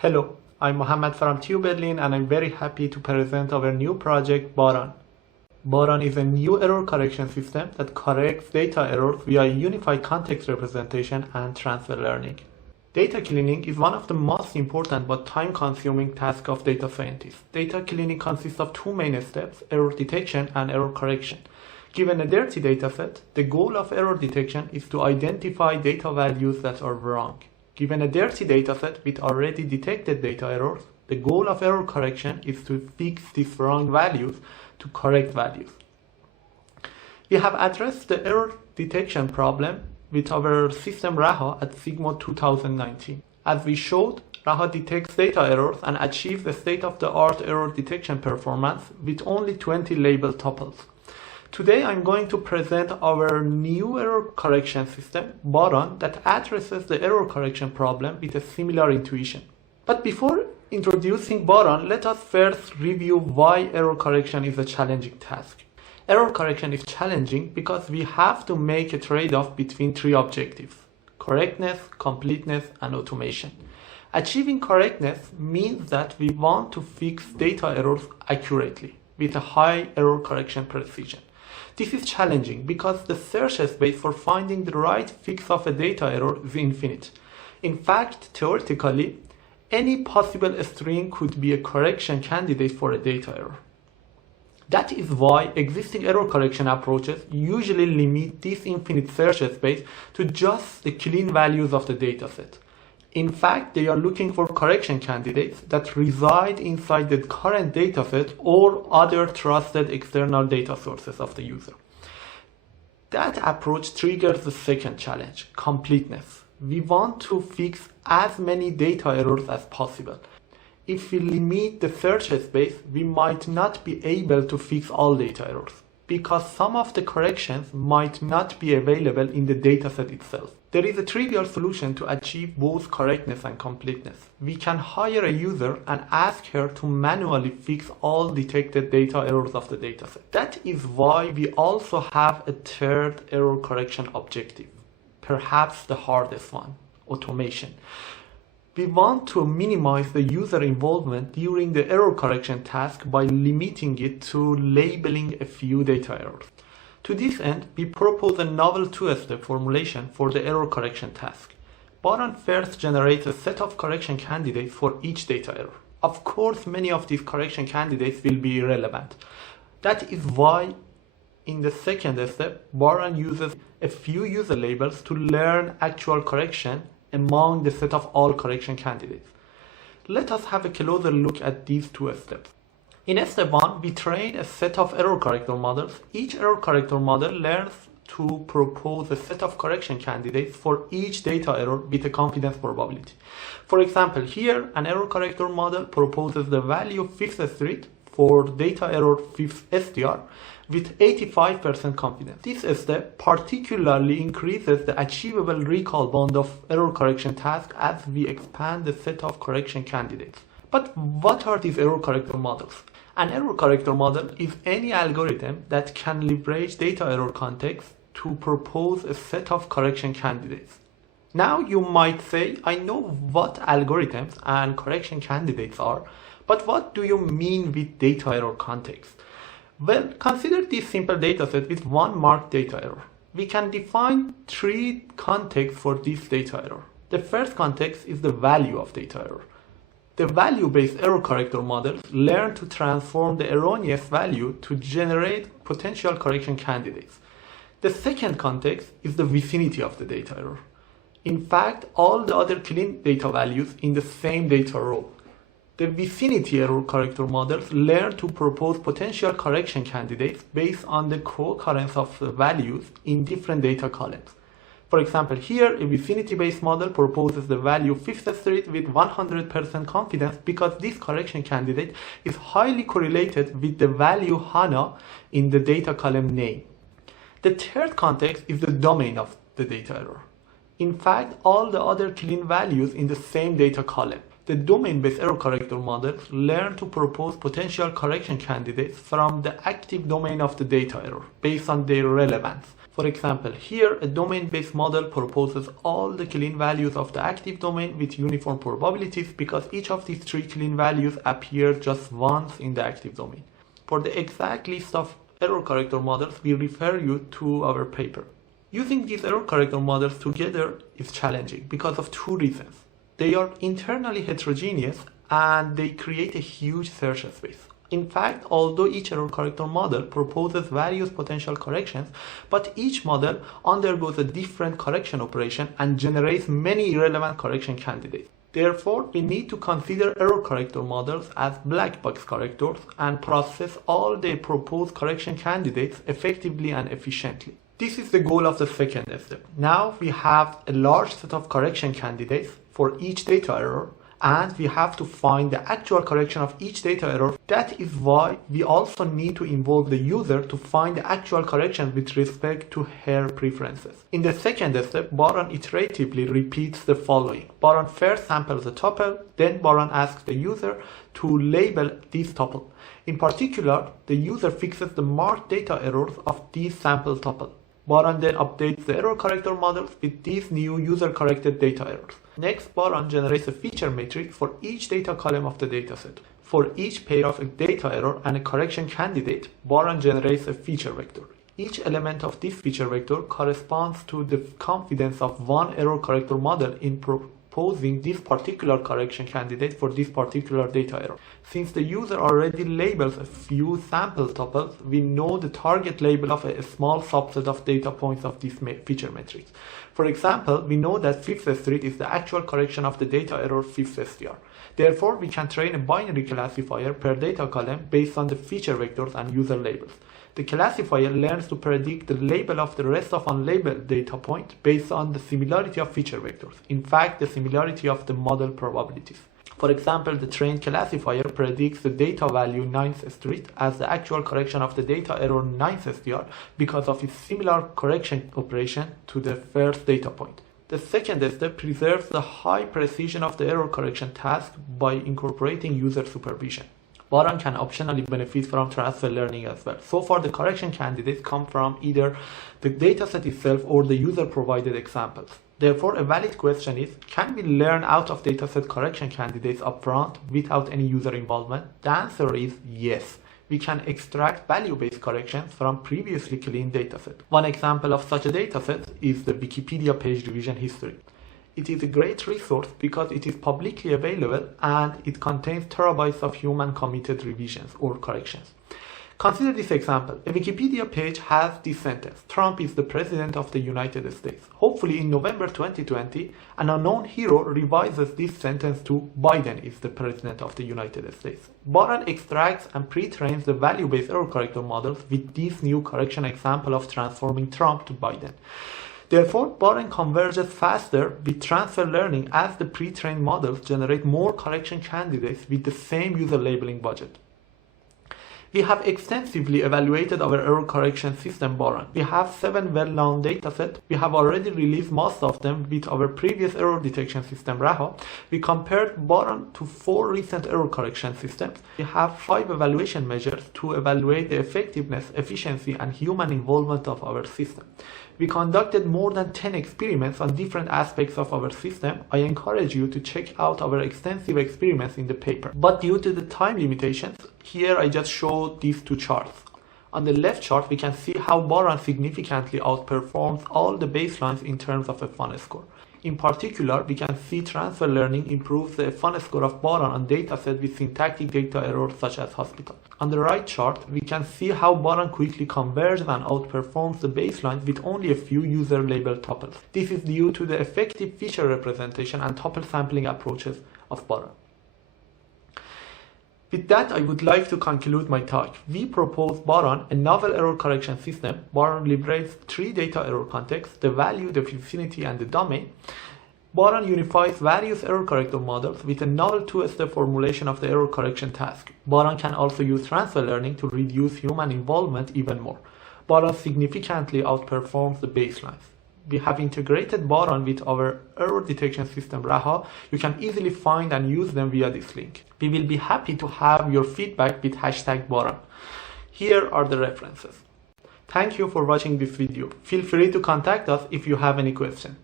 Hello, I'm Mohammad from TU Berlin and I'm very happy to present our new project Baran. Baran is a new error correction system that corrects data errors via unified context representation and transfer learning. Data cleaning is one of the most important but time-consuming tasks of data scientists. Data cleaning consists of two main steps, error detection and error correction. Given a dirty dataset, the goal of error detection is to identify data values that are wrong. Given a dirty dataset with already detected data errors, the goal of error correction is to fix these wrong values to correct values. We have addressed the error detection problem with our system Raha at Sigma 2019. As we showed, Raha detects data errors and achieves a state-of-the-art error detection performance with only 20 labeled tuples. Today I'm going to present our new error correction system, Baran, that addresses the error correction problem with a similar intuition. But before introducing Baran, let us first review why error correction is a challenging task. Error correction is challenging because we have to make a trade-off between three objectives: correctness, completeness, and automation. Achieving correctness means that we want to fix data errors accurately with a high error correction precision. This is challenging because the search space for finding the right fix of a data error is infinite. In fact, theoretically, any possible string could be a correction candidate for a data error. That is why existing error correction approaches usually limit this infinite search space to just the clean values of the dataset. In fact, they are looking for correction candidates that reside inside the current dataset or other trusted external data sources of the user. That approach triggers the second challenge, completeness. We want to fix as many data errors as possible. If we limit the search space, we might not be able to fix all data errors, because some of the corrections might not be available in the dataset itself. There is a trivial solution to achieve both correctness and completeness. We can hire a user and ask her to manually fix all detected data errors of the dataset. That is why we also have a third error correction objective, perhaps the hardest one, automation. We want to minimize the user involvement during the error correction task by limiting it to labeling a few data errors. To this end, we propose a novel two-step formulation for the error correction task. Baran first generates a set of correction candidates for each data error. Of course, many of these correction candidates will be irrelevant. That is why in the second step, Baran uses a few user labels to learn actual correction among the set of all correction candidates. Let us have a closer look at these two steps. In step 1, we train a set of error corrector models. Each error corrector model learns to propose a set of correction candidates for each data error with a confidence probability. For example, here an error corrector model proposes the value 5th street for data error 5th str with 85% confidence. This step particularly increases the achievable recall bound of error correction task as we expand the set of correction candidates. But what are these error corrector models? An error corrector model is any algorithm that can leverage data error context to propose a set of correction candidates. Now you might say, I know what algorithms and correction candidates are, but what do you mean with data error context? Well, consider this simple dataset with one marked data error. We can define three contexts for this data error. The first context is the value of data error. The value-based error corrector models learn to transform the erroneous value to generate potential correction candidates. The second context is the vicinity of the data error. In fact, all the other clean data values in the same data row. The vicinity error corrector models learn to propose potential correction candidates based on the co-occurrence of the values in different data columns. For example, here a vicinity-based model proposes the value 5th street with 100% confidence because this correction candidate is highly correlated with the value Hana in the data column name. The third context is the domain of the data error. In fact, all the other clean values in the same data column. The domain-based error corrector models learn to propose potential correction candidates from the active domain of the data error based on their relevance. For example, here a domain-based model proposes all the clean values of the active domain with uniform probabilities because each of these three clean values appear just once in the active domain. For the exact list of error corrector models, we refer you to our paper. Using these error corrector models together is challenging because of two reasons. They are internally heterogeneous and they create a huge search space. In fact, although each error corrector model proposes various potential corrections, but each model undergoes a different correction operation and generates many irrelevant correction candidates. Therefore, we need to consider error corrector models as black box correctors and process all the proposed correction candidates effectively and efficiently. This is the goal of the second step. Now we have a large set of correction candidates for each data error, and we have to find the actual correction of each data error. That is why we also need to involve the user to find the actual correction with respect to her preferences. In the second step, Baran iteratively repeats the following. Baran first samples a tuple, then Baran asks the user to label this tuple. In particular, the user fixes the marked data errors of these sample tuple. Baran then updates the error corrector models with these new user-corrected data errors. Next, Baran generates a feature matrix for each data column of the dataset. For each pair of a data error and a correction candidate, Baran generates a feature vector. Each element of this feature vector corresponds to the confidence of one error corrector model in proposing this particular correction candidate for this particular data error. Since the user already labels a few sample tuples, we know the target label of a small subset of data points of this feature matrix. For example, we know that 5th street is the actual correction of the data error 5th str. Therefore, we can train a binary classifier per data column based on the feature vectors and user labels. The classifier learns to predict the label of the rest of unlabeled data point based on the similarity of feature vectors. In fact, the similarity of the model probabilities. For example, the trained classifier predicts the data value 9th street as the actual correction of the data error 9th str because of its similar correction operation to the first data point. The second step preserves the high precision of the error correction task by incorporating user supervision. Baran can optionally benefit from transfer learning as well. So far, the correction candidates come from either the dataset itself or the user-provided examples. Therefore, a valid question is, can we learn out of dataset correction candidates upfront without any user involvement? The answer is yes. We can extract value-based corrections from previously cleaned datasets. One example of such a dataset is the Wikipedia page revision history. It is a great resource because it is publicly available and it contains terabytes of human committed revisions or corrections. Consider this example. A Wikipedia page has this sentence: Trump is the president of the United States. Hopefully in November 2020, an unknown hero revises this sentence to Biden is the president of the United States. Baran extracts and pre-trains the value-based error corrector models with this new correction example of transforming Trump to Biden. Therefore, Baran converges faster with transfer learning as the pre-trained models generate more correction candidates with the same user labeling budget. We have extensively evaluated our error correction system Baran. We have 7 well-known datasets. We have already released most of them with our previous error detection system Raha. We compared Baran to 4 recent error correction systems. We have 5 evaluation measures to evaluate the effectiveness, efficiency, and human involvement of our system. We conducted more than 10 experiments on different aspects of our system. I encourage you to check out our extensive experiments in the paper. But due to the time limitations, here I just show these 2 charts. On the left chart, we can see how Baran significantly outperforms all the baselines in terms of a fun score. In particular, we can see transfer learning improves the fun score of Baran on datasets with syntactic data errors such as hospital. On the right chart, we can see how Baran quickly converges and outperforms the baselines with only a few user-labeled tuples. This is due to the effective feature representation and tuple sampling approaches of Baran. With that, I would like to conclude my talk. We propose Baran, a novel error correction system. Baran liberates 3 data error contexts: the value, the vicinity, and the domain. Baran unifies various error corrector models with a novel 2-step formulation of the error correction task. Baran can also use transfer learning to reduce human involvement even more. Baran significantly outperforms the baselines. We have integrated Baran with our error detection system Raha. You can easily find and use them via this link. We will be happy to have your feedback with #Baran. Here are the references. Thank you for watching this video. Feel free to contact us if you have any question.